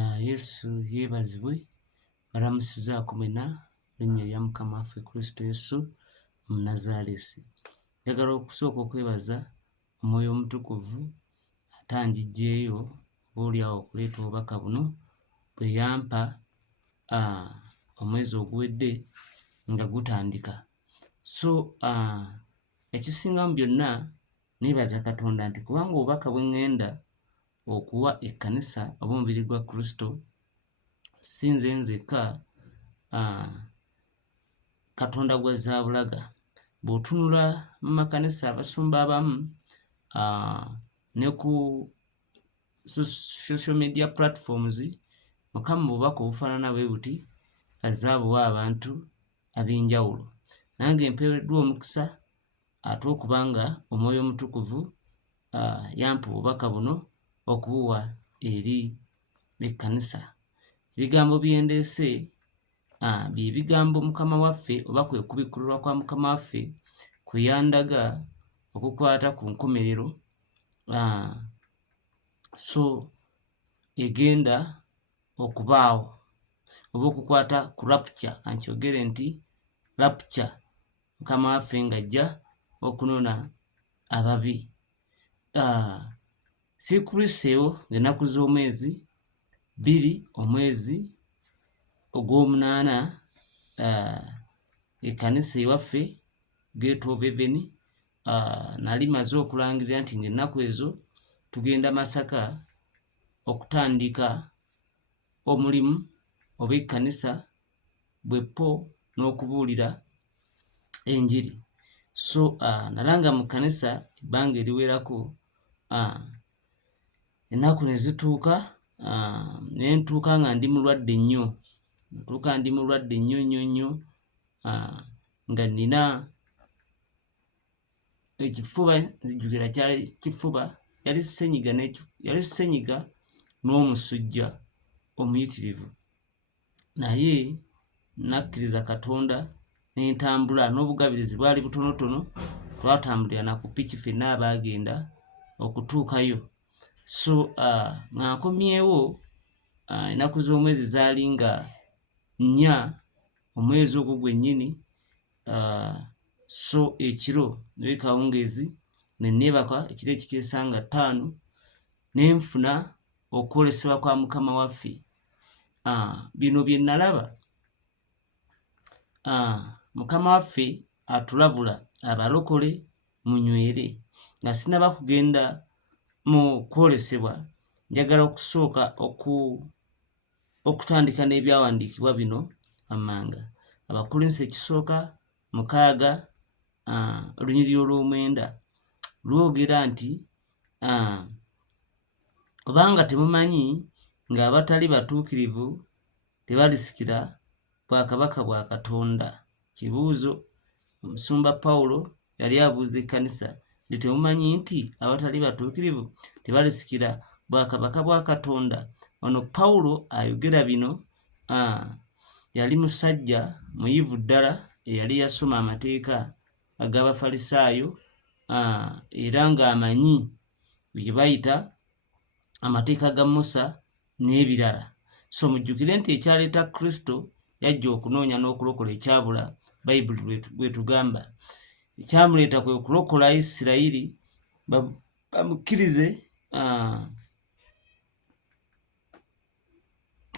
Yesu yeebazibwe. Balamusizaako mwena linnya lya Mukama waffe Kristo Yesu Omunazaalesi. Njagala okusooka okwebaza Omwoyo Omutukuvu atangiggyeeyo oboolyawo okuleeta obubaka buno bwe yampa omwezi oguwedde nga gutandika. So ekisingamu byonna neebaza Katonda nti kubanga obubaka bwe ŋŋenda okuwa ekkanisa oba omubiri gwa Kristo si nze nzekka, Katonda gwazaabulaga. Bw'otunula mu makanisa abasumba abamu ne ku social media platforms, Mukama obubaka obufaanana bwe buti azze abuwa abantu ab'enjawulo. Nange mpeereddwa omukisa ate okubanga Omwoyo Omutukuvu yampa obubaka buno okubuwa eri ekkanisa. Ebigambo bye ndeese bye bigambo Mukama waffe oba kwe kubikkulirwa kwa Mukama waffe kwe yandaga okukwata ku nkomerero so egenda okubaawo oba okukwata ku rapture, kankyogere nti rapture, Mukama waffe ng'ajja okunona ababi. Siikuliseewo ng'ennaku z'omwezi 2 omwezi ogw'omunaana ekkanisa ewaffe Gate of Heaven nali maze okulangirira nti ng'ennaku ezo tugenda Masaka okutandika omulimu oba ekkanisa bweppo n'okubuulira enjiri. So nalanga mu kkanisa ebbanga eriwerako, ennaku ne zituuka ne ntuuka nga ndi mulwadde nnyo, nnyo nga nnina ekifuba, nzijukira kyali kifuba, yali ssenyiga n'omusujja omuyitirivu. Naye nakkiriza Katonda ne ntambula, n'obugabirizi bwali butonotono, twatambulira na ku ppiki ffenna abaagenda okutuukayo. So nga nkomyewo ennaku z'omwezi zaali nga 4 omwezi ogwo gwennyini, so ekiro ne kawungeezi ne neebaka ekiro ekikeesa nga 5 ne nfuna okwolesebwa kwa Mukama waffe. Bino bye nalaba, Mukama waffe atulabula abalokole munywere. Nga sinaba kugenda mu kwolesebwa, njagala okusooka okutandika n'ebyawandiikibwa bino wammanga. Abakolinso ekisooka 6 olunyiriri olw'omwenda lwogera nti obanga temumanyi ng'abatali batuukirivu tebalisikira bwakabaka bwa Katonda. Kibuuzo. Omusumba Pawulo yali abuuza ekkanisa nti temumanyi nti abatali batuukirivu tebalisikira bwakabaka bwa Katonda? Ono Pawulo ayogera bino, yali musajja muyivu ddala eyali yasoma amateeka ag'Abafalisaayo era ng'amanyi bye bayita amateeka ga Musa n'ebirala. So mujjukire nti ekyaleeta Kristo yajja okunoonya n'okulokola ekyabula, Bayibuli bw'etugamba. Ekyamuleeta kwe kulokola Isirayiri bamukkirize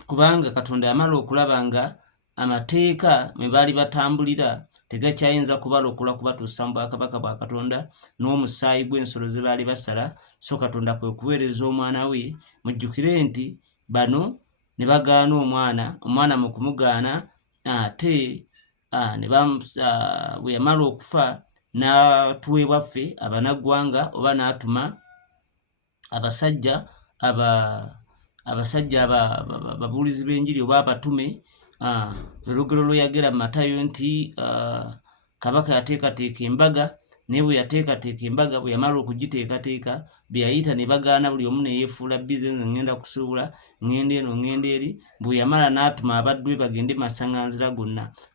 kubanga Katonda yamala okulaba nga amateeka mwe baali batambulira tegakyayinza kubalokola kubatuusa mu bwakabaka bwa Katonda n'omusaayi gw'ensolo ze baali basala. So Katonda kwe kuweereza omwana we. Mujjukire nti bano ne bagaana omwana mu kumugaana ate bwe yamala okufa n'atuweebwa ffe abannaggwanga oba n'atuma abasajja ababuulizi b'enjiri oba abatume. Olugero lwe yagera mu Matayo nti kabaka yateekateeka embaga, naye bwe yateekateeka embaga, bwe yamala okugiteekateeka, bye yayita ne bagaana, buli omu ne yeefuula bbize, nze ŋŋenda kusuubula, ŋŋenda eno ŋŋenda eri. Bwe yamala n'atuma abaddu be bagende masaŋŋanzira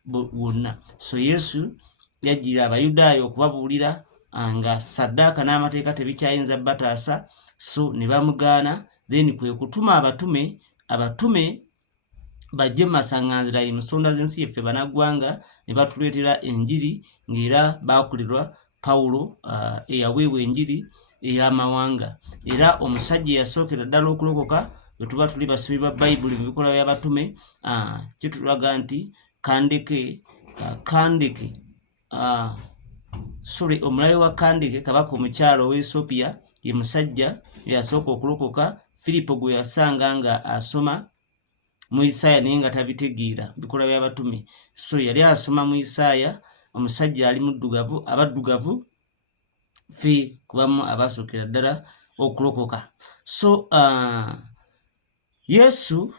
wonna. So Yesu yajjira Abayudaaya okubabuulira nga ssaddaaka n'amateeka tebikyayinza bataasa, so ne bamugaana. Then kwe kutuma abatume abatume bajje masaŋŋanzira emusonda z'ensi yaffe banaggwanga ne batuleetera enjiri ng'era baakulirwa Pawulo eyaweebwa enjiri ey'amawanga. Era omusajja eyasookera ddala okulokoka bwe tuba tuli basibi ba Bayibuli mu bikolwa by'abatume kitulaga nti omulabe wa Kandeke kabaka omukyala ow'Ethiopia ye musajja eyasooka okulokoka. Filipo gwe yasanga nga asoma mu Isaaya naye nga tabitegeera bikolwa by'abatume, so yali asoma mu Isaaya. Omusajja ali muddugavu, abaddugavu ffe kubamu abaasookera ddala okulokoka. So Yesu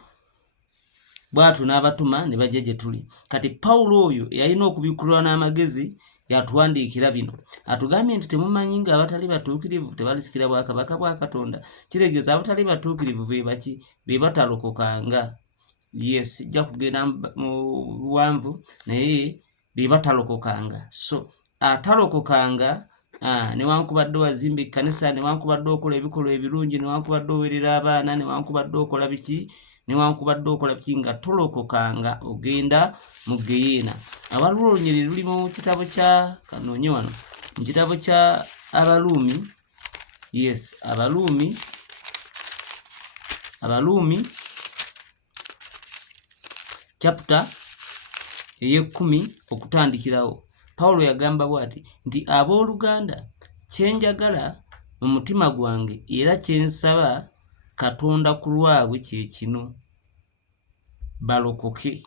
bw'atyo n'abatuma ne bajja gye tuli. Kati Pawulo oyo yalina okubikkulwa n'amagezi yatuwandiikira bino, atugambye nti temumanyi ng'abatali batuukirivu tebalisikira bwakabaka bwa Katonda. Kitegeeza abatali batuukirivu be baki? Be batalokokanga. Yes, sijja kugenda mu buwanvu naye be batalokokanga. So atalokokanga newankubadde wazimba ekkanisa, newankubadde okola ebikolwa ebirungi, newankubadde owerera abaana, newankubadde okola biki, newankubadde okola biki, nga tolokokanga ogenda mu geyeena. Waliwo olunyiri luli mu kitabo kya kanoonye wano mu kitabo kya Abaluumi. Yes, Abaluumi chapter 10 okutandikirawo. Pawulo yagamba bw'ati nti abooluganda, kye njagala mu mutima gwange era kye nsaba Katonda ku lwabwe kye kino, balokoke.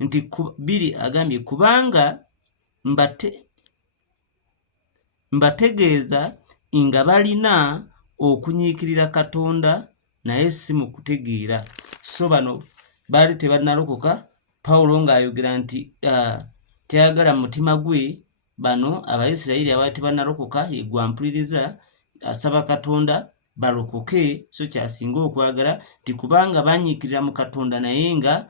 Nti 2 agambye kubanga mbategeeza nga balina okunyiikirira Katonda naye si mu kutegeera. So bano baali tebannalokoka. Pawulo ng'ayogera nti kyayagala mu mutima gwe bano Abayisirayiri abaali tebannalokoka yegwampuliriza asaba Katonda balokoke. So kyasinga okwagala nti kubanga banyiikirira mu Katonda naye nga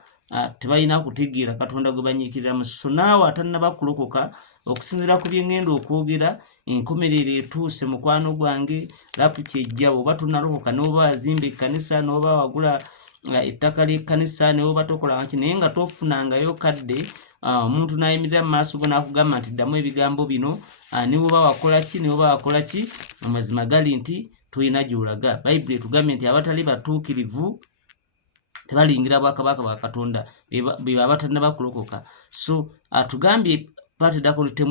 tebalina kutegeera Katonda gwe banyiikiriramu. So naawe atannaba kulokoka, okusinziira ku bye ŋŋenda okwogera, enkomerero etuuse mukwano gwange, lapu kyejja. Oba tonnalokoka n'oba wazimba ekkanisa, n'oba wagula ettaka ly'ekkanisa, n'oba tokola waki naye nga tofunangayo kadde, omuntu n'ayimirira mu maaso go n'akugamba nti ddamu ebigambo bino, ne bw'oba wakola ki, amazima gali nti tolina gy'olaga. Bayibuli etugambye nti abatali batuukirivu tebaliyingira bwakabaka bwa Katonda, be abatannaba kulokoka. So atugambye pateddako nti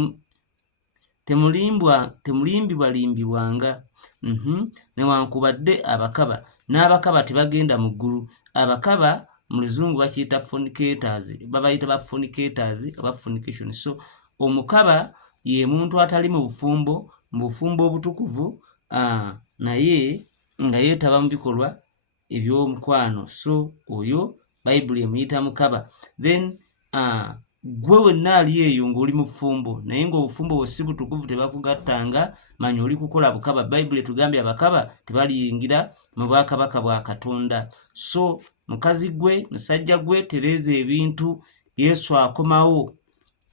temulimbibwalimbibwanga newankubadde abakaba. N'abakaba tebagenda mu ggulu. Abakaba mu Luzungu bakiyita fornicators, babayita ba fornicators oba fornication. So omukaba ye muntu atali mu bufumbo obutukuvu, naye nga yeetaba mu bikolwa eby'omukwano. So oyo Bayibuli emuyita mukaba. Then gwe wenna ali eyo ng'oli mufumbo naye ng'obufumbo bwe si butukuvu tebakugattanga, manya oli kukola bukaba. Bayibuli etugambye abakaba tebaliyingira mu bwakabaka bwa Katonda. So mukazi gwe, musajja gwe, tereeza ebintu. Yesu akomawo,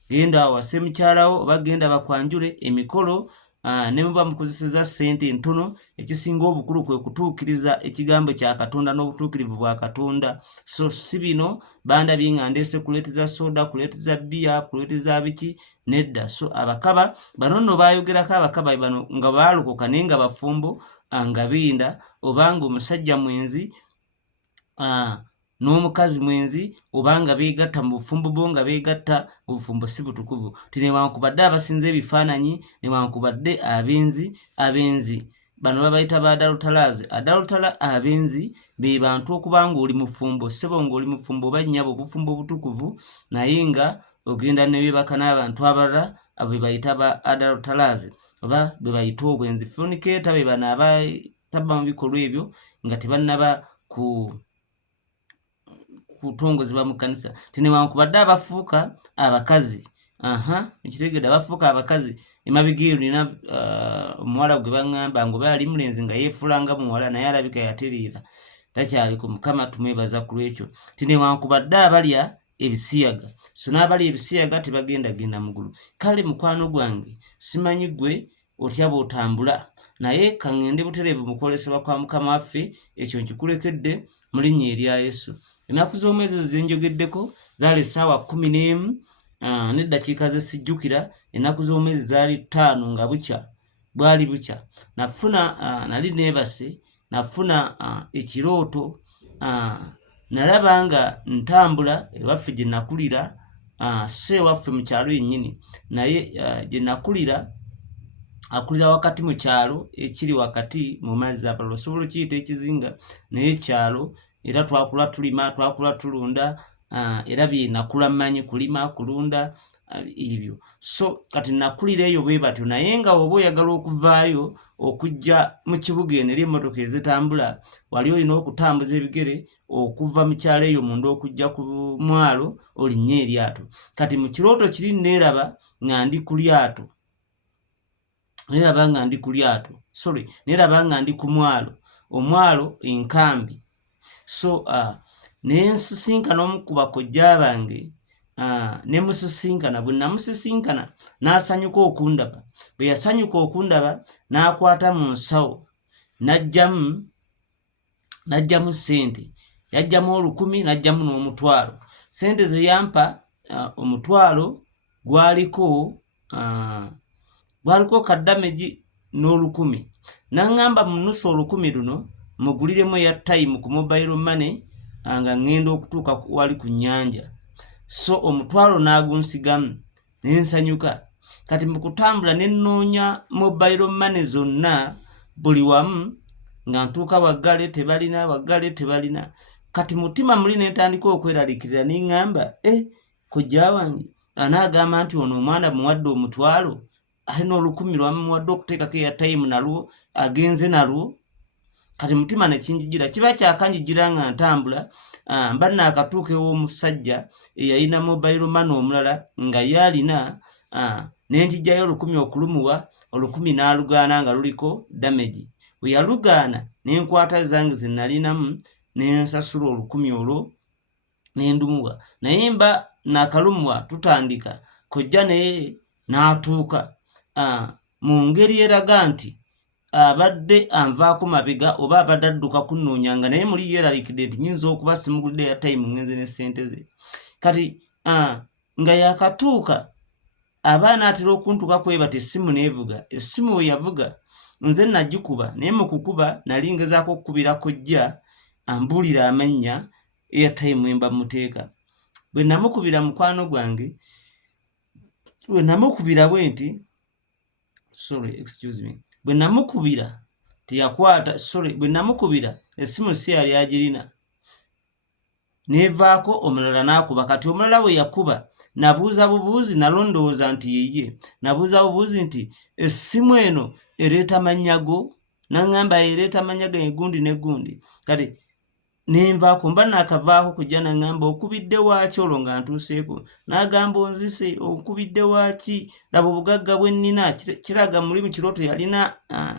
genda wase mukyalawo oba genda bakwanjule emikolo, ne muba mukozeseza ssente entono. Ekisinga obukulu kwe kutuukiriza ekigambo kya Katonda n'obutuukirivu bwa Katonda. So si bino bandabye nga ndeese kuleeteza soda, kuleeteza bbiya, kuleeteza biki, nedda. So abakaba bano nno baayogerako abakaba bano nga baalokoka naye nga bafumbo, nga binda, obanga omusajja mwenzi n'omukazi mwenzi, obanga beegatta mu bufumbo bo nga beegatta obufumbo si butukuvu. Tinewankubadde abasinza ebifaananyi, newankubadde abenzi bano babayita ba adulterers. Abenzi be bantu okuba ng'oli mufumbo, ssebo ng'oli mufumbo oba nnyabo obufumbo butukuvu naye nga ogenda ne beebaka n'abantu abalala, abo be bayita ba adulterers oba be bayita obwenzi. Fornicator be bano abataba mu bikolwa ebyo nga tebannaba kutongozebwa mu kkanisa. Tinewankubadde abafuuka abakazi, ekitegeeda abafuuka abakazi. Emabega eyo nina omuwala gwe baŋŋamba ng'oba yali mulenzi nga yeefuulanga muwala naye alabika yatereera, takyaliko. Mukama tumwebaza ku lwekyo. Tinewankubadde abalya ebisiyaga. So n'abalya ebisiyaga tebagendagenda mu ggulu. Kale mukwano gwange, simanyi gwe otya bw'otambula, naye kaŋŋende butereevu mu kwolesebwa kwa Mukama waffe, ekyo nkikulekedde mu linnya erya Yesu. Ennaku z'omwezi ezo ze njogeddeko zaali essaawa 11 n'eddakiika ze sijjukira. Ennaku z'omwezi zaali 5 nga bukya, bwali bukya. Nali neebase, nafuna ekirooto, nalaba nga ntambula ewaffe gye nakulira, si ewaffe mu kyalo yennyini, naye gye nakulira akulira wakati mu kyalo ekiri wakati mu mazzi. Abalala osobola okiyita ekizinga naye kyalo, era twakula tulima, twakula tulunda, era bye nakula mmanyi: kulima, kulunda, ebyo. So kati nakulira eyo bwe batyo, naye nga oba oyagala okuvaayo okujja mu kibuga eno eri emmotoka ezitambula, wali olina okutambuza ebigere okuva mu kyalo eyo munda okujja ku mwalo olinnye eryato. Kati mu kirooto kiri neeraba nga ndi ku lyato, neeraba nga ndi ku mwalo, omwalo enkambi. So ne nsisinkana omu ku bakojja bange, ne musisinkana. Bwe namusisinkana n'asanyuka okundaba. Bwe yasanyuka okundaba n'akwata mu nsawo n'aggyamu ssente. Yaggyamu 1,000 n'aggyamu n'omutwalo. Ssente ze yampa, omutwalo gwaliko kaddamegi n'1,000. N'aŋŋamba mu nnusu 1,000 luno muguliremu airtime ku mobile money nga ŋŋenda okutuuka wali ku nnyanja. So omutwalo n'agunsigamu ne nsanyuka. Kati mu kutambula ne nnoonya mobile money zonna buli wamu nga ntuuka waggale tebalina. Kati mutima muli ne ntandika okweraliikirira ne ŋŋamba, kojja wange anaagamba nti ono omwana muwadde omutwalo, ate n'1,000 lwamuwadde okuteekako airtime nalwo agenze nalwo. Kati mutima ne kinjijira. Kiba kyakanjijira nga ntambula, mba naakatuuka ew'omusajja eyalina mobile money omulala nga ye alina, ne njijjayo 1,000 okulumuwa, 1,000 n'alugaana nga luliko damage. Bwe yalugaana ne nkwata zange ze nalinamu ne nsasula 1,000 olwo ne ndumuwa. Naye mba naakalumuwa tutandika, kojja naye n'atuuka mu ngeri eraga nti abadde anvaako mabega oba abadde adduka kunnoonyanga, naye muli yeeraliikidde nti nnyinza okuba simugulidde airtime ngenze ne ssente ze. Kati nga yakatuuka aba anaatera okuntuuka kwebata essimu n'evuga. Essimu we yavuga nze nagikuba, naye mu kukuba nali ngezaako okukubira kojja ambuulira amannya airtime emba muteeka. Bwe namukubira mukwano gwange, bwe namukubira bwe nti bwe namukubira teyakwata, bwe namukubira essimu si yali agirina, neevaako omulala n'akuba. Kati omulala bwe yakuba nabuuza bubuuzi, nalondowooza nti yeye. Nabuuza bubuuzi nti essimu eno ereeta mannya go? N'aŋŋamba ereeta mannya gange gundi ne gundi. Kati nenvaako, mba naakavaako kujja n'aŋŋamba okubidde waaki olwo nga ntuuseeko. N'agamba onzise, okubidde waaki? Laba obugagga bwe nnina. Kiraga muli mu kirooto yalina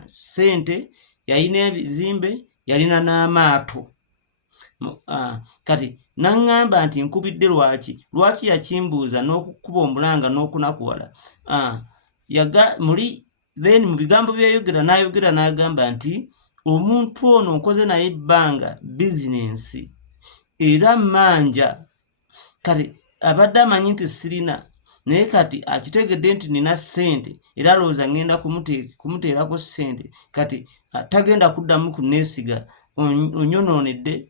ssente, yalina ebizimbe, yalina n'amaato. Kati n'aŋŋamba nti nkubidde lwaki? Lwaki yakimbuuza n'okukuba omulanga n'okunakuwala? Then mu bigambo byayogera n'agamba nti omuntu ono nkoze naye ebbanga bizinensi era mmanja. Kati abadde amanyi nti sirina, naye kati akitegedde nti nina ssente era alowooza ŋŋenda kumuteerako ssente. Kati tagenda kuddamu kunneesiga, onyonoonedde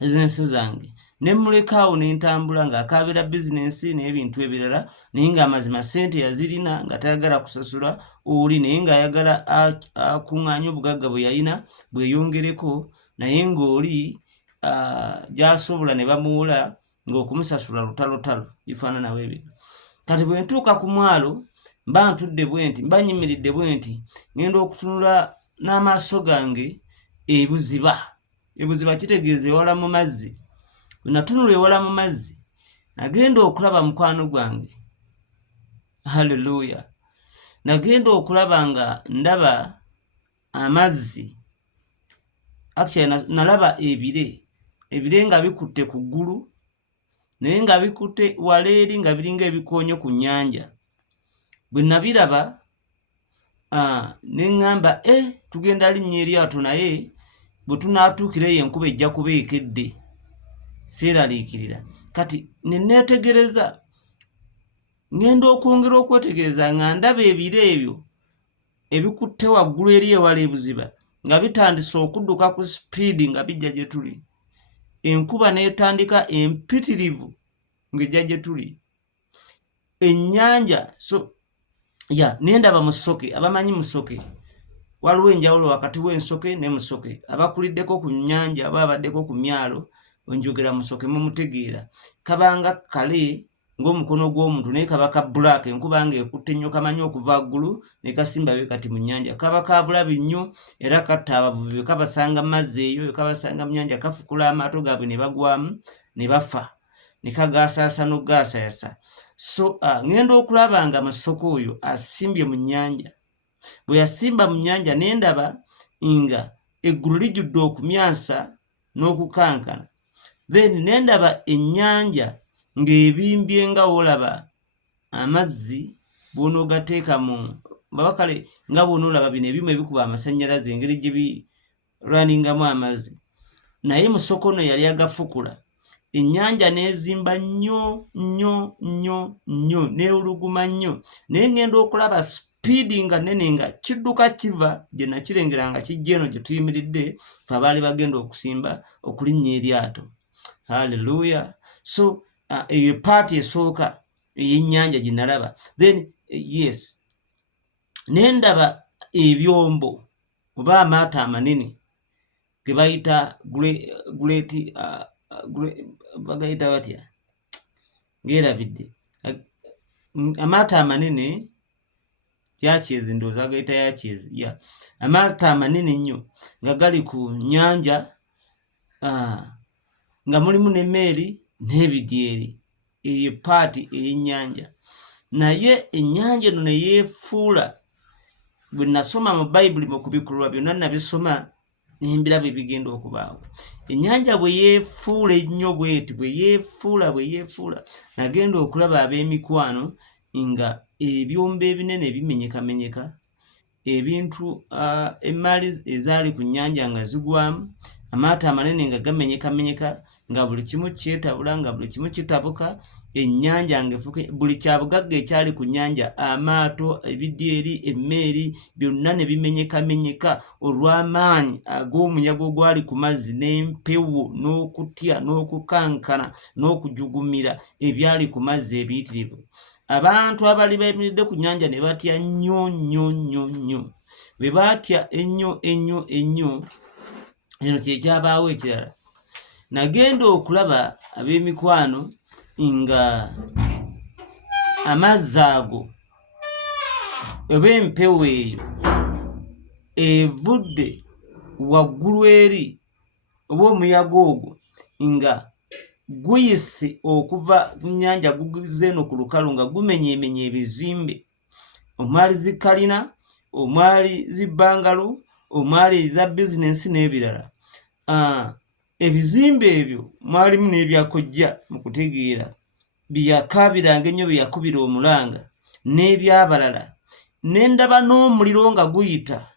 ezensi zange. Ne mulekaawo ne ntambula ng'akaabira bizinensi n'ebintu ebirala, naye ng'amazima ssente yazirina nga tayagala kusasula oli, naye ng'ayagala akuŋŋaanye obugagga bwe yalina bweyongereko, naye ng'oli gy'asobola ne bamuwola ng'okumusasula lutalotalo, bifaanana bwe bityo. Kati bwe ntuuka ku mwalo mba ntudde bwe nti, mba nyimiridde bwe nti, ŋŋenda okutunula n'amaaso gange ebuziba. Ebuziba kitegeeza ewala mu mazzi. Bwe natunula ewala mu mazzi nagenda okulaba mukwano gwange. Haleluya! Nagenda okulaba nga ndaba amazzi. Actually nalaba ebire nga bikutte ku ggulu, naye nga bikutte wala eri nga biringa ebikoonyo ku nnyanja. Bwe nabiraba neŋŋamba tugenda linnya eryato naye bwe tunaatuukireyo enkuba ejja kuba ekedde seeraliikirira. Kati ne neetegereza, ŋŋenda okwongera okwetegereza nga ndaba ebiro ebyo ebikutte waggulu eri ewala ebuziba nga bitandise okudduka ku sipiidi nga bijja gye tuli. Enkuba n'etandika empitirivu ng'ejja gye tuli. Ennyanja nendaba Musoke. Abamanyi Musoke, waliwo enjawulo wakati w'ensoke ne Musoke. Abakuliddeko ku nnyanja aba abaddeko ku myalo wenjogera Musoke mumutegeera. Kabanga kale ng'omukono gw'omuntu naye kaba ka bbulaaka, enkuba ng'ekutte nnyo kamanyi okuva waggulu ne kasimba be kati mu nnyanja. Kaba ka bulabi nnyo era katta abavubi bwe kabasanga mu mazzi eyo, bwe kabasanga mu nnyanja kafukula amaato gaabwe ne bagwamu ne bafa, ne kagaasaasa n'okugaasayasa. Ŋŋenda okulaba nga Musoke oyo asimbye mu nnyanja. Bwe yasimba mu nnyanja ne ndaba nga eggulu lijjudde okumyansa n'okukankana. Then ne ndaba ennyanja ng'ebimbye nga woolaba amazzi bw'onoogateeka mu baba kale nga bw'onoolaba bino ebimu ebikuba amasannyalaze engeri gye birwaningamu amazzi. Naye Musoke ono yali agafukula. Ennyanja n'ezimba nnyo nnyo nnyo nnyo n'ewuluguma nnyo. Naye ŋŋenda okulaba sipiidi nga nnene nga kidduka kiva gye nakirengera nga kijja eno gye tuyimiridde ffe abaali bagenda okusimba okulinnya eryato. Haleluya. Eyo paati esooka ey'ennyanja gye nalaba. Then ne ndaba ebyombo oba amaato amanene ge bayita bagayita batya ngeerabidde, amaato amanene yakyezi, ndowooza agayita yakyezi, amaato amanene ennyo nga gali ku nnyanja, nga mulimu n'emmeeri n'ebidyeri. Eyo paati ey'ennyanja. Naye ennyanja eno ne yeefuula. Bwe nasoma mu Bayibuli mu kubikulwa byonna nabisoma n'embirabo ebigenda okubaawo. Ennyanja bwe yeefuula ennyo bw'eti, bwe yeefuula, nagenda okulaba ab'emikwano nga ebyombo ebinene bimenyekamenyeka, ebintu emaali ezaali ku nnyanja nga zigwamu, amaato amanene nga gamenyekamenyeka, nga buli kimu kyetabula, nga buli kimu kitabuka, ennyanja ng'efuuka buli kyabugagga ekyali ku nnyanja, amaato, ebidyeri, emmeeri, byonna ne bimenyekamenyeka olw'amaanyi ag'omuyaga ogwali ku mazzi n'empewo n'okutya n'okukankana n'okujugumira ebyali ku mazzi ebiyitirivu. Abantu abali bayimiridde ku nnyanja ne batya nnyo nnyo nnyo nnyo. Bwe baatya ennyo ennyo ennyo, eno kyekyabaawo ekirala. Nagenda okulaba ab'emikwano nga amazzi ago oba empewo eyo evudde waggulu eri oba omuyaga ogwo nga guyise okuva ku nnyanja guguze eno ku lukalu nga gumenyeemenya ebizimbe, omwali zi kalina, omwali zi bbangalo, omwali eza bizinensi n'ebirala. Ebizimbe ebyo mwalimu n'ebyakojja mu kutegeera, byeyakaabiranga ennyo bye yakubira omulanga n'ebyabalala. Ne ndaba n'omuliro nga guyita.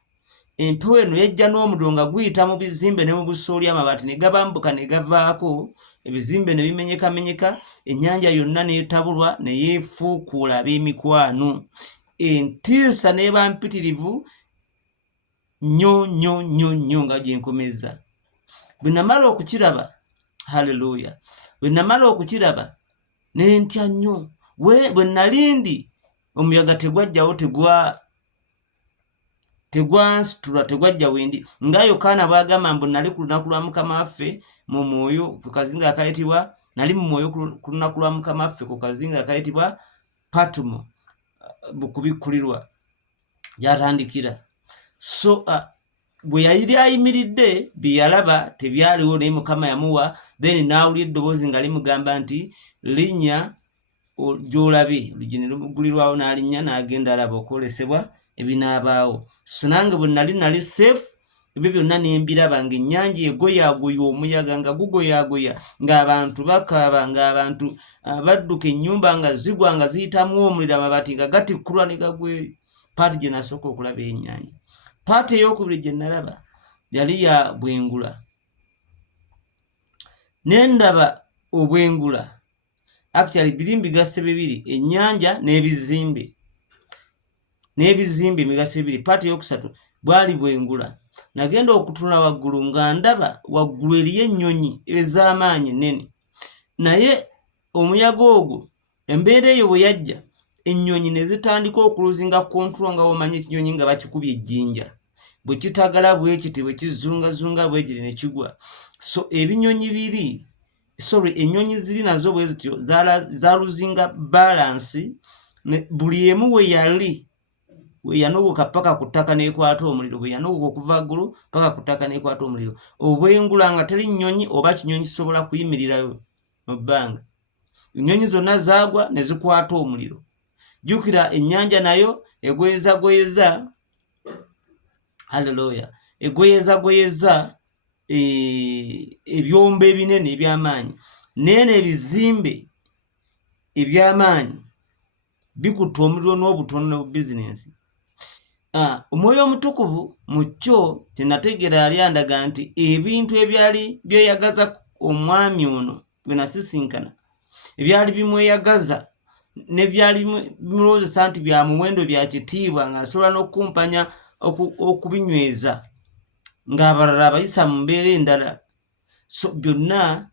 Empewo eno yajja n'omuliro nga guyita mu bizimbe ne mu busooli, amabaati ne gabambuka ne gavaako, ebizimbe ne bimenyekamenyeka, ennyanja yonna n'etabulwa ne yeefuukuula ab'emikwano. Entiisa n'eba mpitirivu nnyo nnyo nnyo nnyo nga gye nkomeza. Bwe namala okukiraba, haleluya, bwe namala okukiraba ne ntya nnyo. Bwe nalindi omuyaga tegwajjawo, tegwansitula, tegwajja wendi. Nga Yokaana bw'agamba mbu nali ku lunaku lwa Mukama waffe mu mwoyo ku kazinga akayitibwa, nali mu mwoyo ku lunaku lwa Mukama waffe ku kazinga akayitibwa Patumo, kubikkulirwa gy'atandikira. Bwe yali ayimiridde bye yalaba tebyaliwo, naye Mukama yamuwa. Then n'awulira eddoboozi nga limugamba nti linnya gy'olabe. Oluggi ne lumugulirwawo n'alinnya n'agenda alaba okwolesebwa ebinaabaawo. Nange bwe nali seefu, ebyo byonna ne mbiraba ng'ennyanja egoyaagoya, omuyaga nga gugoyaagoya, ng'abantu bakaaba, ng'abantu badduka, ennyumba nga zigwa nga ziyitamu omuliro, amabaati nga gatikkulwa ne gagweyo. paati gye nasooka okulaba ennyanja. Paati ey'okubiri gye nalaba yali ya bwengula. Ne ndaba obwengula, actually biri mbigase bibiri, ennyanja n'ebizimbe. N'ebizimbe migase bibiri. Paati ey'okusatu bwali bwengula. Nagenda okutunula waggulu nga ndaba waggulu eriyo ennyonyi ez'amaanyi ennene. Naye omuyaga ogwo, embeera eyo bwe yajja, ennyonyi ne zitandika okuluzinga kontulo nga womanyi ekinyonyi nga bakikubye ejjinja. Bwe kitagala bwe kiti bwe kizungazunga bwe kiti ne kigwa. So ebinyonyi biri, ennyonyi ziri nazo bwe zityo zaaluzinga balansi, buli emu we yali we yanogoka paka ku ttaka n'ekwata omuliro, bwe yanogoka okuva ggulu paka ku ttaka n'ekwata omuliro. Obwengula nga teri nnyonyi oba kinyonyi kisobola kuyimirirayo mu bbanga. Ennyonyi zonna zaagwa ne zikwata omuliro. Jjukira ennyanja nayo egwezagweza, haleluya, egwezagweza ebyombo ebinene eby'amaanyi. Neeno ebizimbe eby'amaanyi bikutte omuliro n'obutono ne bizinensi. Omwoyo Omutukuvu mu kyo kye nategeera yali andaga nti ebintu ebyali byeyagaza omwami ono gwe nasisinkana, ebyali bimweyagaza ne byali bimulowoozesa nti bya muwendo bya kitiibwa ng'asobola n'okukumpanya okubinyweza ng'abalala abayisa mu mbeera endala. So byonna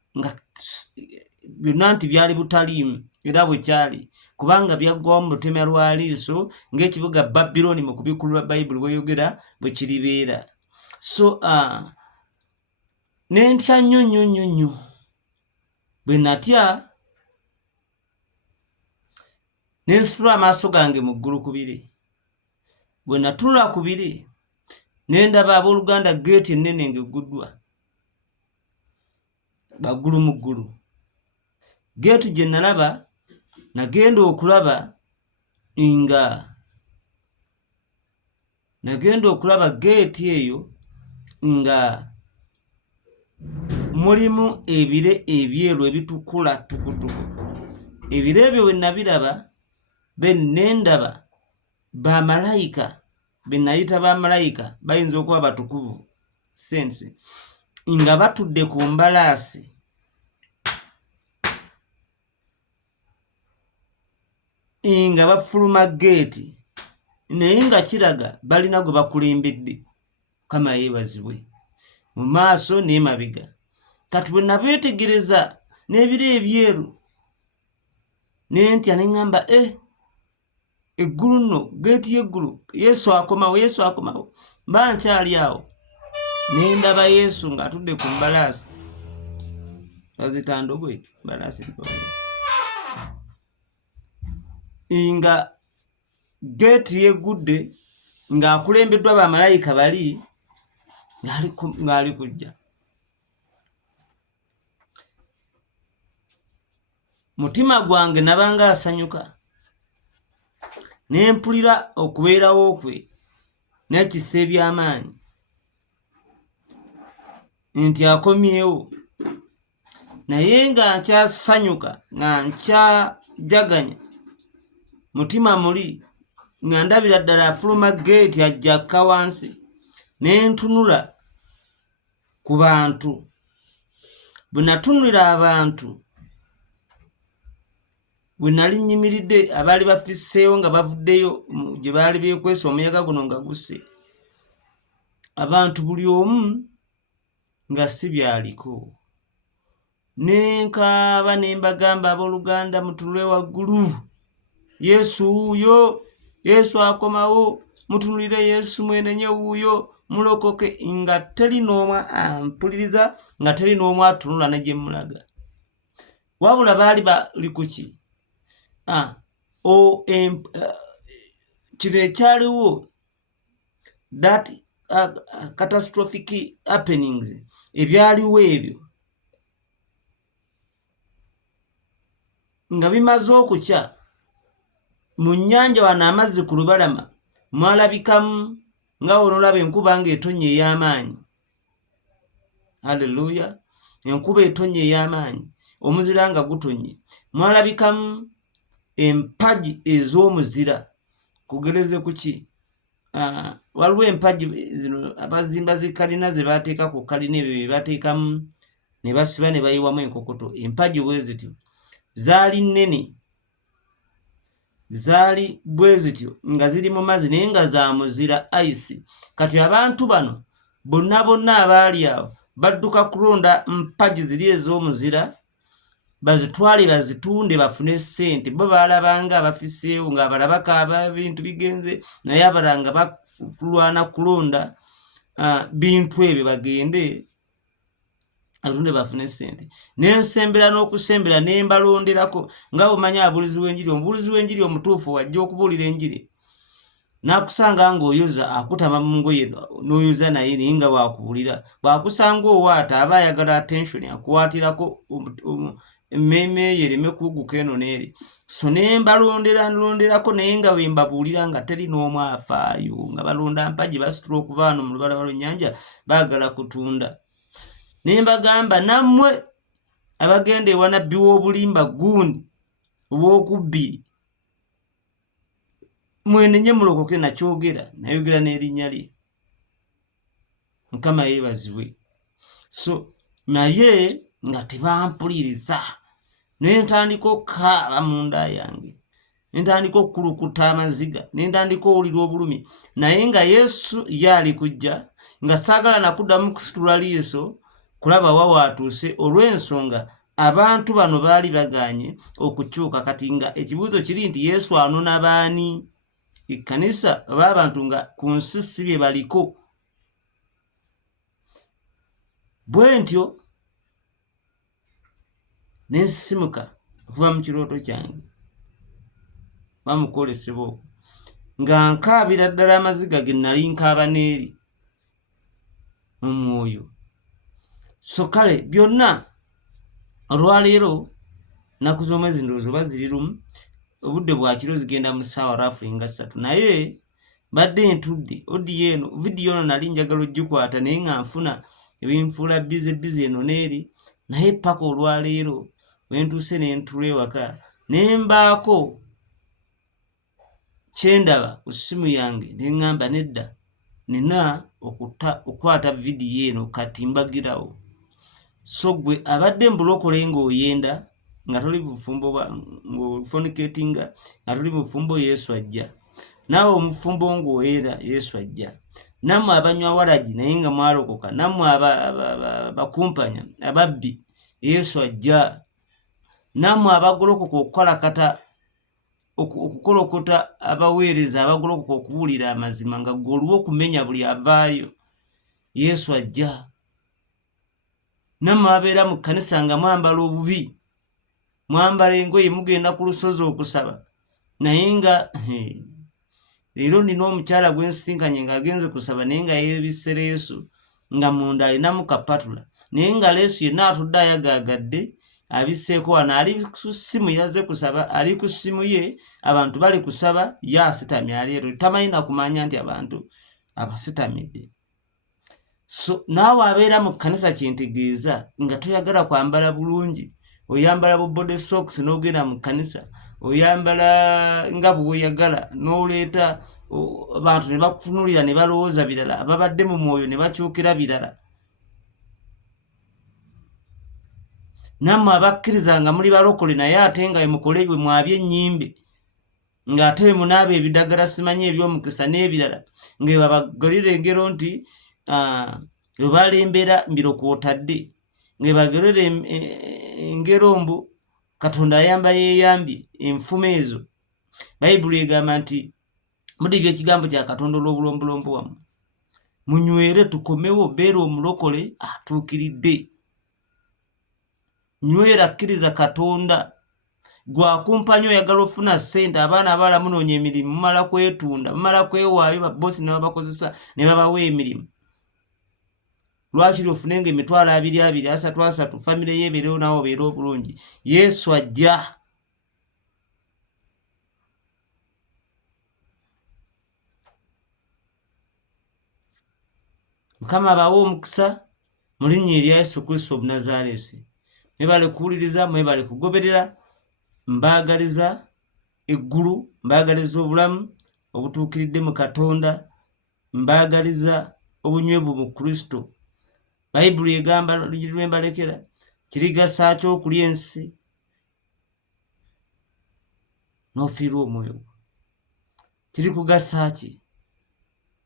nti byali butaliimu era bwe kyali, kubanga byaggwawo mu lutemya lwa liiso ng'ekibuga Babiloni mu kubikulirwa Bayibuli bweyogera bwe kiribeera. So ne ntya nnyo. Bwe natya ne nsitula amaaso gange mu ggulu ku bire. Bwe natunula ku bire ne ndaba abooluganda geeti ennene ng'egguddwa baggulu mu ggulu. Geeti gye nalaba, nagenda okulaba geeti eyo nga mulimu ebire ebyeru ebitukula tukutuku. Ebire ebyo bwe nabiraba, ne ndaba bamalayika, be nayita bamalayika, bayinza okuba batukuvu sense, nga batudde ku mbalaasi nga bafuluma geeti, naye nga kiraga balina gwe bakulembedde. Mukama yeebazibwe, mu maaso n'emabega. Kati bwe nabeetegereza n'ebiro ebyeru ne ntya ne ŋŋamba eggulu nno, geeti y'eggulu, Yesu akomawo, mba nkyali awo. Ne ndaba Yesu ng'atudde ku mbalaasi, bazita ndogoyi, mbalaasi nga geeti yeggudde ng'akulembeddwa bamalayika bali ng'ali kujja. Mutima gwange nabanga asanyuka, ne mpulira okubeerawo kwe n'ekisa eby'amaanyi nti akomyewo, naye nga nkyasanyuka nga nkyajaganya mutima muli, nga ndabira ddala afuluma geeti ajja akka wansi. Ne ntunula ku bantu. Bwe natunulira abantu, bwe nali nnyimiridde, abaali bafisseewo nga bavuddeyo gye baali beekwese omuyaga guno nga gusse, abantu buli omu nga si byaliko. Ne nkaaba ne mbagamba, abooluganda mutunule waggulu, Yesu wuuyo, Yesu akomawo, mutunulire Yesu mwenenye wuuyo, mulokoke. Nga teri n'omu ampuliriza, nga teri n'omu atunula ne gye mulaga. Wabula baali bali ku ki? Kino ekyaliwo, that catastrophic happenings, ebyaliwo ebyo nga bimaze okukya, mu nnyanja wano amazzi ku lubalama mwalabikamu nga olaba enkuba ng'etonnya ey'amaanyi. Haleluya! Enkuba etonnya ey'amaanyi, omuzira nga gutonnye. Mwalabikamu empagi ez'omuzira, kugereze ku ki? waliwo empagi zino abazimba zikalina ze bateeka ku kalina ebyo bye bateekamu ne basiba ne bayiwamu enkokoto. Empagi bwe zityo zaali nnene, zaali bwe zityo nga ziri mu mazzi naye nga za muzira ice. Kati abantu bano bonna abaali awo badduka kulonda mpagi ziri ez'omuzira bazitwale bazitunde bafune ssente. Bo baalabanga abafiseewo nga abalaba kaaba bintu bigenze, naye abalala nga balwana kulonda bintu ebyo bagende atunde bafune ssente. Nensembera n'okusembera ne mbalonderako nga bumanyi abulizi w'enjiri. Omubulizi w'enjiri omutuufu wajja okubuulira enjiri n'akusanga ng'oyoza akutama mu ngoye n'oyoza naye naye nga bwakubulira. Bw'akusanga owaata aba ayagala attention akuwaatirako emmeeme ye ereme kuwuguka eno n'eri. So ne mbalonderako naye nga bwe mbabuulira nga teri n'omu afaayo, nga balonda mpagi basitula okuva wano mu lubalama lw'ennyanja baagala kutunda. Ne mbagamba nammwe abagenda ewa nabbi w'obulimba gundi obw'okubbiri mwenenye mulokoke. Nakyogera nayogera n'erinnya lye, Mukama yeebazibwe. So naye nga tebampuliriza, naye ntandika okukaaba munda yange, ntandika okukulukuta amaziga, ne ntandika owulira obulumi, naye nga Yesu ye ali kujja, nga saagala nakuddamu kusitula liiso kulaba wa waatuuse, olw'ensonga abantu bano baali bagaanye okukyuka. Kati nga ekibuuzo kiri nti Yesu anona baani? Ekkanisa oba abantu nga ku nsi si bye baliko. Bwe ntyo ne nsisimuka okuva mu kirooto kyange bamukolesebwa okwo nga nkaabira ddala amaziga ge nali nkaaba n'eri mu mwoyo. So kale byonna olwaleero nnaku z'omwezi ndowooza oba ziri lumu, obudde bwa kiro zigenda mu ssaawa raafu nga 3, naye badde ntudde odiyo eno vidiyo eno nali njagala ogikwata naye nga nfuna ebinfuula bize eno n'eri, naye paka olwaleero bwe ntuuse ne ntula ewaka ne mbaako kyendaba ku ssimu yange ne ŋŋamba nedda nina okukwata vidiyo eno kati mbagirawo. So gwe abadde mbulokole ng'oyenda nga toli bufumbo ng'ofoniketinga nga toli bufumbo Yesu ajja, naawe omufumbo ng'oyenda Yesu ajja. Nammwe abanywa waragi naye nga mwalokoka, nammwe abakumpanya ababbi Yesu ajja, nammwe abagolokoka okukolakata okukolokota abaweereza abagolokoka okubuulira amazima nga gwe oliwo okumenya buli avaayo Yesu ajja. Nammwe abeera mu kkanisa nga mwambala obubi, mwambala engoye mugenda ku lusozi okusaba, naye nga leero nina omukyala gwe nsisinkanye ng'agenze kusaba naye nga yeebisse leesu nga munda alinamu kapatula, naye nga leesu yenna atudde ayagaagadde abisseeko wano, ali ku ssimu yazze kusaba, ali ku ssimu ye, abantu bali kusaba, ye asitamye ali ero, tamanyi na kumanya nti abantu abasitamidde. So naawe abeera mu kkanisa kyentegeeza nga toyagala kwambala bulungi, oyambala bu body socks n'ogenda mu kkanisa, oyambala nga bw'oyagala n'oleeta abantu ne bakutunulira ne balowooza birala, ababadde mu mwoyo ne bakyukira birala. Nammwe abakkiriza nga muli balokole naye ate nga mukole bwe mwabye ennyimbe, ng'ate bwe munaaba ebidagala simanyi eby'omukisa n'ebirala, nga babagolera engero nti bwe balembera mbiro kw'otadde, nga bagolera engero mbu Katonda ayamba yeeyambye enfumo ezo. Bayibuli egamba nti mudibya ekigambo kya Katonda olw'obulombolombo wammwe, munywere tukomewo, beera omulokole atuukiridde. Nywera kkiriza Katonda. Gwakumpanya oyagala ofuna ssente, abaana abawala munoonya emirimu, mumala kwetunda, mumala kwewaayo, babbosi ne babakozesa ne babawa emirimu. Lwaki ofunenga emitwalo 2 3 famire yeebeerewo naawe obeere obulungi. Yesu ajja. Mukama abawe omukisa mu linnya erya Yesu Kristo Omunnazaaleesi. Mwebale kuwuliriza, mwebale kugoberera. Mbaagaliza eggulu, mbaagaliza obulamu obutuukiridde mu Katonda, mbaagaliza obunywevu mu Kristo. Bayibuli egamba lwembalekera kirigasa ki okulya ensi n'ofiirwa omwoyo gwo? Kiri kugasa ki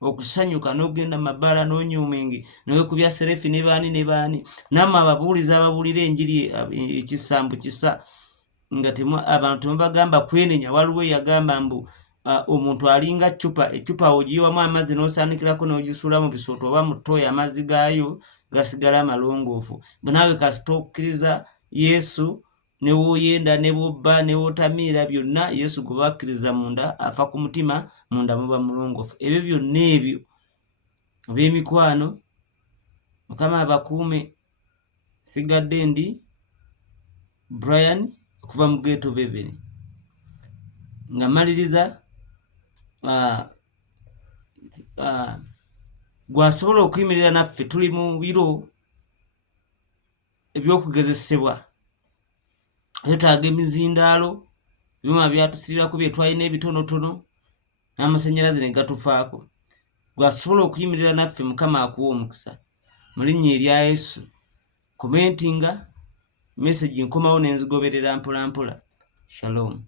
okusanyuka n'ogenda mabbaala n'onywa omwenge n'owekubya serefi ne baani nammwe ababuuliza ababuulira enjiri ekisambu kisa nga abantu temubagamba kwenenya. Waliwo eyagamba mbu omuntu alinga ecupa ogiyiwamu amazzi n'osaanikirako n'ogisuula mu bisooto oba mu ttooyi, amazzi gaayo gasigala amalongoofu. Bwe naawe kasita okkiriza Yesu ne w'oyenda ne bw'obba ne w'otamiira byonna Yesu gwe bakkiriza munda afa ku mutima, munda muba mulongoofu. Ebyo byonna ebyo ab'emikwano Mukama abakuume. Sigadde ndi Brian okuva mu Gate of Heaven nga maliriza gwasobola okuyimirira naffe. Tuli mu biro eby'okugezesebwa, twetaaga emizindaalo, byuma byatusirirako bye twalina ebitonotono n'amasannyalaze ne gatufaako. Gwasobola okuyimirira naffe, Mukama akuwa omukisa. Mu linnya erya Yesu komentinga message nkomawo ne nzigoberera mpola mpola. Shalom.